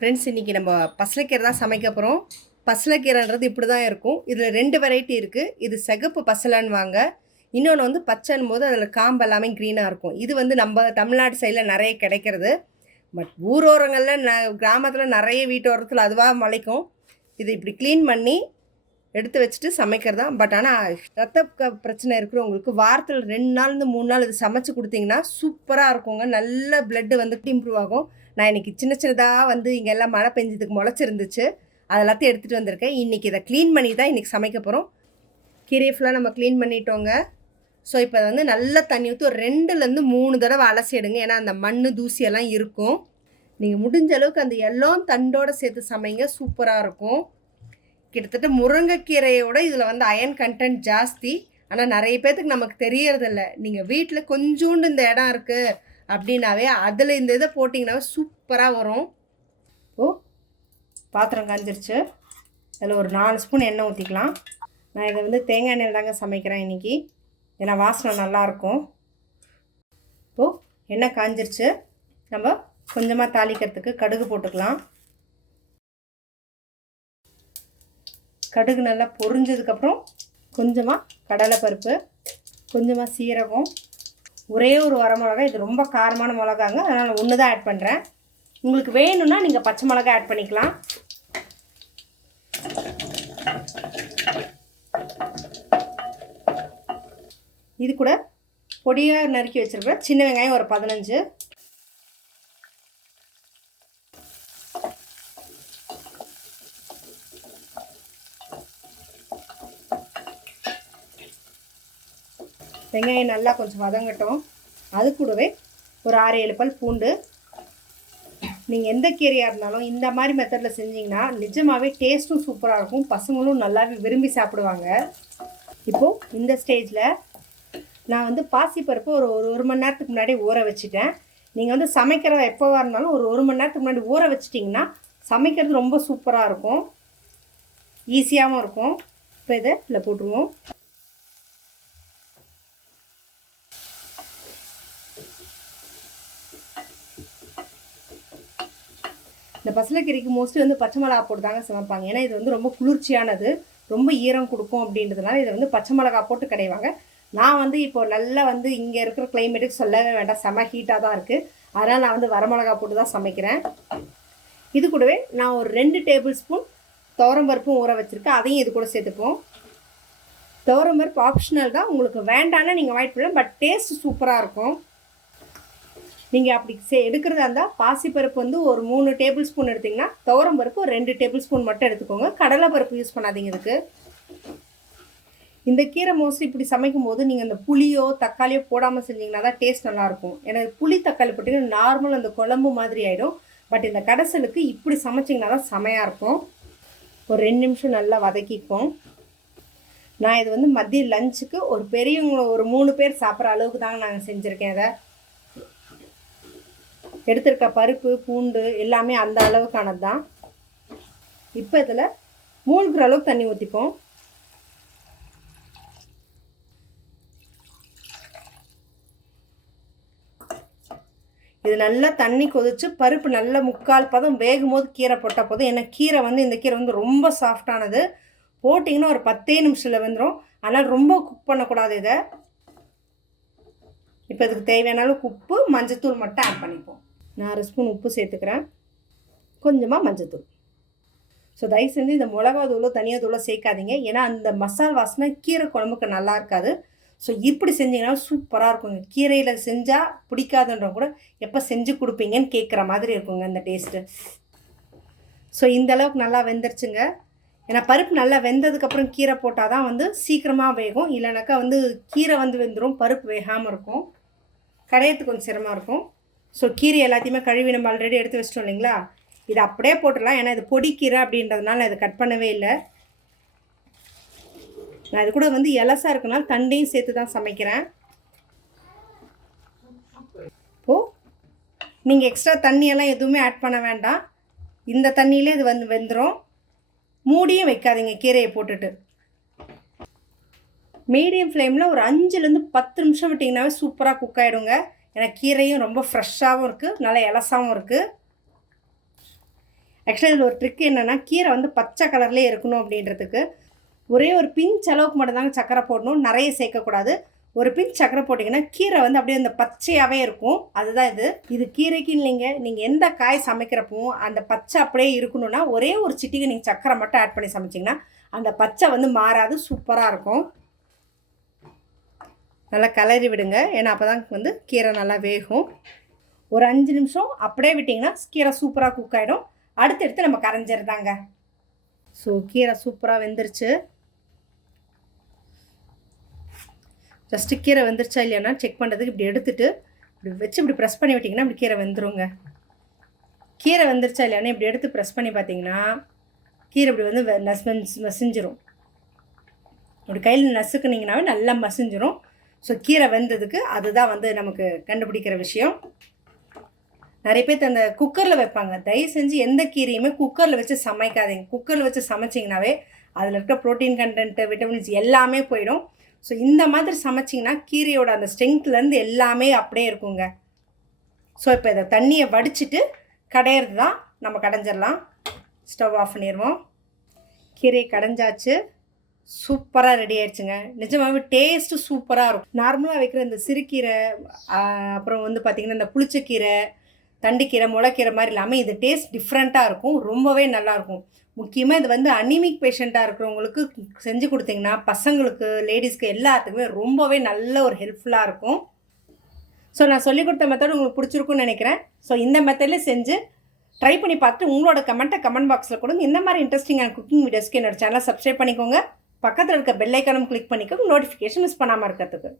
Friends இன்றைக்கி நம்ம பசலைக்கீரை தான் சமைக்க போகிறோம் பசலைக்கீரைன்றது இப்படி தான் இருக்கும். இதில் ரெண்டு வெரைட்டி இருக்குது இது சிகப்பு பசலைன்னுவாங்க இன்னொன்று வந்து பச்சைன்னு போது அதில் காம்பு எல்லாமே க்ரீனாக இருக்கும். இது வந்து நம்ம தமிழ்நாடு சைடில் நிறைய கிடைக்கிறது. பட் ஊரோரங்களில் ந கிராமத்தில் நிறைய வீட்டோரத்தில் அதுவாக முளைக்கும் இது இப்படி க்ளீன் பண்ணி எடுத்து வச்சுட்டு சமைக்கிறது? தான் பட் ஆனால் ரத்த பிரச்சனை இருக்கிறவங்களுக்கு வாரத்தில் ரெண்டு நாள்லேருந்து மூணு நாள் இது சமைச்சு கொடுத்தீங்கன்னா சூப்பராக இருக்குங்க. நல்ல பிளட்டு வந்து இம்ப்ரூவ் ஆகும். நான் இன்றைக்கி சின்ன சின்னதாக வந்து இங்கே எல்லாம் மழை பெஞ்சதுக்கு முளைச்சிருந்துச்சு. அதெல்லாத்தையும் எடுத்துகிட்டு வந்திருக்கேன். இன்றைக்கி இதை க்ளீன் பண்ணி தான் இன்றைக்கி சமைக்க போகிறோம் கீரை ஃபுல்லாக நம்ம க்ளீன் பண்ணிட்டோங்க. ஸோ இப்போ வந்து நல்லா தண்ணி ஊற்றி ஒரு ரெண்டுலேருந்து மூணு தடவை அலசி எடுங்க. ஏன்னா அந்த மண் தூசியெல்லாம் இருக்கும். நீங்கள் முடிஞ்ச அளவுக்கு அந்த எல்லாம் தண்டோடு சேர்த்து சமைங்க. சூப்பராக இருக்கும். கிட்டத்தட்ட முருங்கைக்கீரையோட இதில் வந்து அயன் கண்டென்ட் ஜாஸ்தி. ஆனால் நிறைய பேர்த்துக்கு நமக்கு தெரியறதில்ல. நீங்கள் வீட்டில் கொஞ்சோண்டு இந்த இடம் இருக்குது அப்படின்னாவே அதில் இந்த இதை போட்டிங்கனாவே சூப்பராக வரும். ஓ பாத்திரம் காஞ்சிருச்சு. அதில் ஒரு நாலு ஸ்பூன் எண்ணெய் ஊற்றிக்கலாம் நான் இதை வந்து தேங்காய் எண்ணெயில் தாங்க சமைக்கிறேன் இன்றைக்கி ஏன்னா வாசனை நல்லாயிருக்கும் இப்போது எண்ணெய் காஞ்சிருச்சு. நம்ம கொஞ்சமாக தாளிக்கிறதுக்கு கடுகு போட்டுக்கலாம். கடுகு நல்லா பொரிஞ்சதுக்கப்புறம் கொஞ்சமாக கடலைப்பருப்பு கொஞ்சமாக சீரகம் ஒரே ஒரு வரமிளகா இது ரொம்ப காரமான மிளகாங்க. அதனால் ஒன்று தான் ஆட் பண்ணுறேன் உங்களுக்கு வேணும்னா நீங்கள் பச்சை மிளகா ஆட் பண்ணிக்கலாம். இது கூட பொடியாக நறுக்கி வச்சுருக்கேன் சின்ன வெங்காயம் ஒரு பதினஞ்சு. வெங்காயம் நல்லா கொஞ்சம் வதங்கட்டும். அது கூடவே ஒரு ஆறு ஏழு பல் பூண்டு. நீங்கள் எந்த கீரையாக இருந்தாலும் இந்த மாதிரி மெத்தடில் செஞ்சீங்கன்னா நிஜமாகவே டேஸ்ட்டும் சூப்பராக இருக்கும். பசங்களும் நல்லாவே விரும்பி சாப்பிடுவாங்க. இப்போது இந்த ஸ்டேஜில் நான் வந்து பாசிப்பருப்பு ஒரு ஒரு ஒரு மணி நேரத்துக்கு முன்னாடி ஊற வச்சுட்டேன். நீங்கள் வந்து சமைக்கிற எப்போவா இருந்தாலும் ஒரு ஒரு மணி நேரத்துக்கு முன்னாடி ஊற வச்சிட்டிங்கன்னா சமைக்கிறது ரொம்ப சூப்பராக இருக்கும். ஈஸியாகவும் இருக்கும். இப்போ இதை இதில் போட்டுருவோம். இந்த பசலைக்கீரைக்கு மோஸ்ட்லி வந்து பச்சை மிளகா போட்டு தாங்க சமைப்பாங்க. ஏன்னா இது வந்து ரொம்ப குளிர்ச்சியானது ரொம்ப ஈரம் கொடுக்கும் அப்படின்றதுனால இதை வந்து பச்சை மிளகா போட்டு கிடைவாங்க. நான் வந்து இப்போ நல்லா வந்து இங்கே இருக்கிற கிளைமேட்டுக்கு சொல்லவே வேண்டாம். செம ஹீட்டாக தான் இருக்குது அதனால் நான் வந்து வரமிளகா போட்டு தான் சமைக்கிறேன். இது கூடவே நான் ஒரு ரெண்டு டேபிள் ஸ்பூன் துவரம்பருப்பும் ஊற வச்சுருக்கேன். அதையும் இது கூட சேர்த்துப்போம். துவரம்பருப்பு ஆப்ஷனல் தான். உங்களுக்கு வேண்டான்னு நீங்கள் அவாய்ட் பண்ணலாம் பட் டேஸ்ட் சூப்பராக இருக்கும். நீங்கள் அப்படி சே எடுக்கிறதா இருந்தால் பாசிப்பருப்பு வந்து ஒரு மூணு டேபிள் ஸ்பூன் எடுத்திங்கன்னா துவரம் பருப்பு ஒரு ரெண்டு டேபிள் ஸ்பூன் மட்டும் எடுத்துக்கோங்க. கடலை பருப்பு யூஸ் பண்ணாதீங்க இதுக்கு. இந்த கீரை மோஸ்ட்லி இப்படி சமைக்கும் போது நீங்கள் அந்த புளியோ தக்காளியோ போடாமல் செஞ்சீங்கன்னா தான் டேஸ்ட் நல்லாயிருக்கும். எனக்கு புளி தக்காளி போட்டிங்கன்னா நார்மல் அந்த குழம்பு மாதிரி ஆகிடும் பட் இந்த கடைசலுக்கு இப்படி சமைச்சிங்கன்னா தான் செமையாக இருக்கும். ஒரு ரெண்டு நிமிஷம் நல்லா வதக்கிப்போம் நான் இது வந்து மதிய லஞ்சுக்கு ஒரு பெரியவங்க ஒரு மூணு பேர் சாப்பிட்ற அளவுக்கு தாங்க நாங்கள் செஞ்சுருக்கேன் அதை எடுத்திருக்க பருப்பு பூண்டு எல்லாமே அந்த அளவுக்கானது தான் இப்போ இதில் மூழ்கிற அளவுக்கு தண்ணி ஊற்றிப்போம் இது நல்லா தண்ணி கொதிச்சு பருப்பு நல்லா முக்கால் பதம் வேகும் போது கீரை போட்டால் போதும். ஏன்னா கீரை வந்து இந்த கீரை வந்து ரொம்ப சாஃப்டானது போட்டிங்கன்னா ஒரு பத்தே நிமிஷத்தில் வந்துடும் ஆனால் ரொம்ப குக் பண்ணக்கூடாது இதை. இப்போ இதுக்கு தேவையான அளவுக்கு உப்பு மஞ்சத்தூள் மட்டும் ஆட் பண்ணிப்போம். நான் அரை ஸ்பூன் உப்பு சேர்த்துக்கிறேன். கொஞ்சமாக மஞ்சத்தூள் ஸோ தயவு செஞ்சு இந்த மிளகா தூளோ தனியாக தூளோ சேர்க்காதீங்க. ஏன்னா அந்த மசால் வாசனை கீரை குழம்புக்கு நல்லா இருக்காது. ஸோ இப்படி செஞ்சீங்கன்னா சூப்பராக இருக்குங்க. கீரையில் செஞ்சால் பிடிக்காதுன்ற கூட எப்போ செஞ்சு கொடுப்பீங்கன்னு கேட்குற மாதிரி இருக்குங்க அந்த டேஸ்ட்டு ஸோ இந்த அளவுக்கு நல்லா வெந்துருச்சுங்க. ஏன்னா பருப்பு நல்லா வெந்ததுக்கப்புறம் கீரை போட்டால் தான் வந்து சீக்கிரமாக வேகும். இல்லைனாக்கா வந்து கீரை வந்து வெந்துடும் பருப்பு வேகாமல் இருக்கும். கடையத்துக்கு கொஞ்சம் சிரமமாக இருக்கும். ஸோ கீரை எல்லாத்தையுமே கழுவி நம்ம ஆல்ரெடி எடுத்து வச்சிட்டோம் இல்லைங்களா? இது அப்படியே போட்டுடலாம். ஏன்னா இது பொடிக்கீரை அப்படின்றதுனால நான் இதை கட் பண்ணவே இல்லை. நான் இது கூட வந்து எலசாக இருக்கனால தண்டையும் சேர்த்து தான் சமைக்கிறேன். இப்போது நீங்கள் எக்ஸ்ட்ரா தண்ணியெல்லாம் எதுவுமே ஆட் பண்ண வேண்டாம். இந்த தண்ணியிலே இது வந்து வெந்துடும் மூடியும் வைக்காதீங்க கீரையை போட்டுட்டு. மீடியம் ஃப்ளேமில் ஒரு அஞ்சுலேருந்து பத்து நிமிஷம் விட்டிங்கனாவே சூப்பராக குக் ஆகிடுங்க ஏன்னா கீரையும் ரொம்ப ஃப்ரெஷ்ஷாகவும் இருக்குது நல்லா இலசாகவும் இருக்குது ஆக்சுவலி இதில் ஒரு ட்ரிக் என்னென்னா கீரை வந்து பச்சை கலர்லேயே இருக்கணும் அப்படின்றதுக்கு. ஒரே ஒரு பிஞ்ச் அளவுக்கு மட்டும்தாங்க சக்கரை போடணும் நிறைய சேர்க்கக்கூடாது. ஒரு பிஞ்ச் சக்கரை போட்டிங்கன்னா கீரை வந்து அப்படியே அந்த பச்சையாகவே இருக்கும். அதுதான் இது. இது கீரைக்கு இல்லைங்க. நீங்கள் எந்த காய் சமைக்கிறப்பவும் அந்த பச்சை அப்படியே இருக்கணும்னா ஒரே ஒரு சிட்டிக்கு நீங்கள் சக்கரை மட்டும் ஆட் பண்ணி சமைச்சிங்கன்னா அந்த பச்சை வந்து மாறாது சூப்பராக இருக்கும். நல்லா கலரி விடுங்க. ஏன்னா அப்போ தான் வந்து கீரை நல்லா வேகும். ஒரு அஞ்சு நிமிஷம் அப்படியே விட்டிங்கன்னா கீரை சூப்பராக குக் ஆகிடும் அடுத்தடுத்து நம்ம கரைஞ்சிருந்தாங்க ஸோ கீரை சூப்பராக வெந்துருச்சு. ஜஸ்ட்டு கீரை வெந்துருச்சா இல்லையானா செக் பண்ணுறதுக்கு இப்படி எடுத்துட்டு இப்படி வச்சு இப்படி ப்ரெஸ் பண்ணி விட்டிங்கன்னா இப்படி கீரை வெந்துருங்க. கீரை வெந்துருச்சா இல்லையானா இப்படி எடுத்து ப்ரெஸ் பண்ணி பார்த்தீங்கன்னா கீரை இப்படி வந்து வெ- நஸ் மஸ்- மசிஞ்சிரும் இப்படி கையில் நசுக்குனீங்கனாவே நல்லா மசிஞ்சிரும். ஸோ கீரை வெந்ததுக்கு அதுதான் வந்து நமக்கு கண்டுபிடிக்கிற விஷயம். நிறைய பேர் அந்த குக்கரில் வைப்பாங்க. தயவு செஞ்சு எந்த கீரையுமே குக்கரில் வச்சு சமைக்காதீங்க. குக்கரில் வச்சு சமைச்சிங்கனாவே அதில் இருக்க ப்ரோட்டீன் கண்டென்ட்டு விட்டமின்ஸ் எல்லாமே போயிடும். ஸோ இந்த மாதிரி சமைச்சிங்கன்னா கீரையோட அந்த ஸ்ட்ரென்த்லேருந்து எல்லாமே அப்படியே இருக்குங்க. ஸோ இப்போ இதை தண்ணியை வடிச்சிட்டு கடையிறது தான் நம்ம கடைஞ்சிடலாம். ஸ்டவ் ஆஃப் பண்ணிடுவோம். கீரையை கடைஞ்சாச்சு. சூப்பராக ரெடி ஆயிடுச்சுங்க. நிஜமாகவே டேஸ்ட்டு சூப்பராக இருக்கும். நார்மலாக வைக்கிற இந்த சிறுகீரை அப்புறம் வந்து பார்த்திங்கன்னா இந்த புளிச்சக்கீரை தண்டுக்கீரை முளைக்கீரை மாதிரி இல்லாமல் இது டேஸ்ட் டிஃப்ரெண்ட்டாக இருக்கும். ரொம்பவே நல்லாயிருக்கும் முக்கியமாக இது வந்து அனிமிக் பேஷண்ட்டாக இருக்கிறவங்களுக்கு செஞ்சு கொடுத்தீங்கன்னா பசங்களுக்கு லேடிஸ்க்கு எல்லாத்துக்குமே ரொம்பவே நல்ல ஒரு ஹெல்ப்ஃபுல்லாக இருக்கும். ஸோ நான் சொல்லிக் கொடுத்த மெத்தட் உங்களுக்கு பிடிச்சிருக்கும்னு நினைக்கிறேன். ஸோ இந்த மெத்தடில் செஞ்சு ட்ரை பண்ணி பார்த்துட்டு உங்களோட கமெண்ட்டை கமெண்ட் பாக்ஸில் கொடுங்க. இந்த மாதிரி இன்ட்ரெஸ்டிங்கான குக்கிங் வீடியோஸ்க்கு என்னோட சேனலை சப்ஸ்கிரைப் பண்ணிக்கோங்க. பக்கத்தில் இருக்க பெல்லைக்கானும் கிளிக் பண்ணிக்கோங்க. நோட்டிஃபிகேஷன் மிஸ் பண்ணாமல் இருக்கிறதுக்கு.